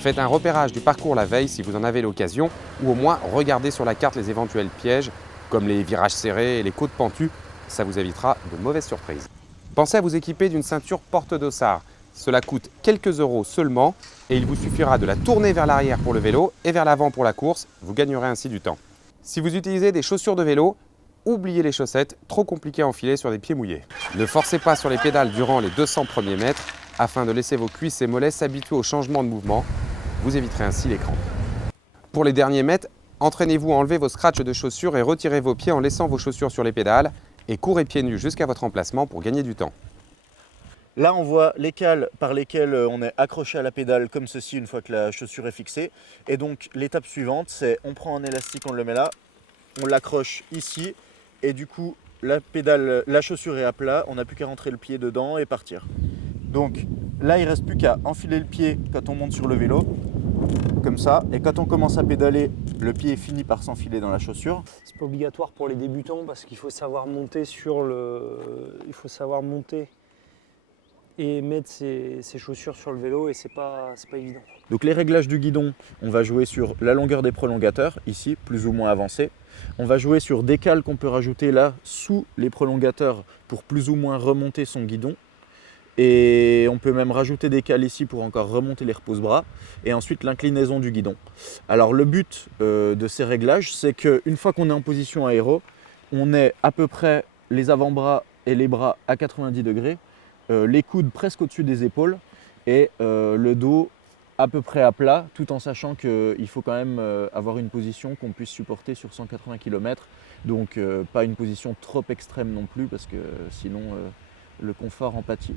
Faites un repérage du parcours la veille si vous en avez l'occasion, ou au moins regardez sur la carte les éventuels pièges, comme les virages serrés et les côtes pentues, ça vous évitera de mauvaises surprises. Pensez à vous équiper d'une ceinture porte-dossard. Cela coûte quelques euros seulement et il vous suffira de la tourner vers l'arrière pour le vélo et vers l'avant pour la course, vous gagnerez ainsi du temps. Si vous utilisez des chaussures de vélo, oubliez les chaussettes, trop compliquées à enfiler sur des pieds mouillés. Ne forcez pas sur les pédales durant les 200 premiers mètres afin de laisser vos cuisses et mollets s'habituer au changement de mouvement, vous éviterez ainsi les crampes. Pour les derniers mètres, entraînez-vous à enlever vos scratchs de chaussures et retirez vos pieds en laissant vos chaussures sur les pédales et courez pieds nus jusqu'à votre emplacement pour gagner du temps. Là, on voit les cales par lesquelles on est accroché à la pédale comme ceci une fois que la chaussure est fixée. Et donc, l'étape suivante, c'est on prend un élastique, on le met là, on l'accroche ici et du coup, la chaussure est à plat, on n'a plus qu'à rentrer le pied dedans et partir. Donc là, il ne reste plus qu'à enfiler le pied quand on monte sur le vélo, comme ça. Et quand on commence à pédaler, le pied finit par s'enfiler dans la chaussure. C'est pas obligatoire pour les débutants parce qu'il faut savoir monter il faut savoir monter et mettre ses chaussures sur le vélo et c'est pas évident. Donc les réglages du guidon, on va jouer sur la longueur des prolongateurs, ici, plus ou moins avancé. On va jouer sur des cales qu'on peut rajouter là, sous les prolongateurs, pour plus ou moins remonter son guidon. Et on peut même rajouter des cales ici pour encore remonter les repose-bras. Et ensuite l'inclinaison du guidon. Alors le but de ces réglages, c'est qu'une fois qu'on est en position aéro, on est à peu près les avant-bras et les bras à 90 degrés, les coudes presque au-dessus des épaules et le dos à peu près à plat, tout en sachant qu'il faut quand même avoir une position qu'on puisse supporter sur 180 km. Donc pas une position trop extrême non plus parce que sinon le confort en pâtit.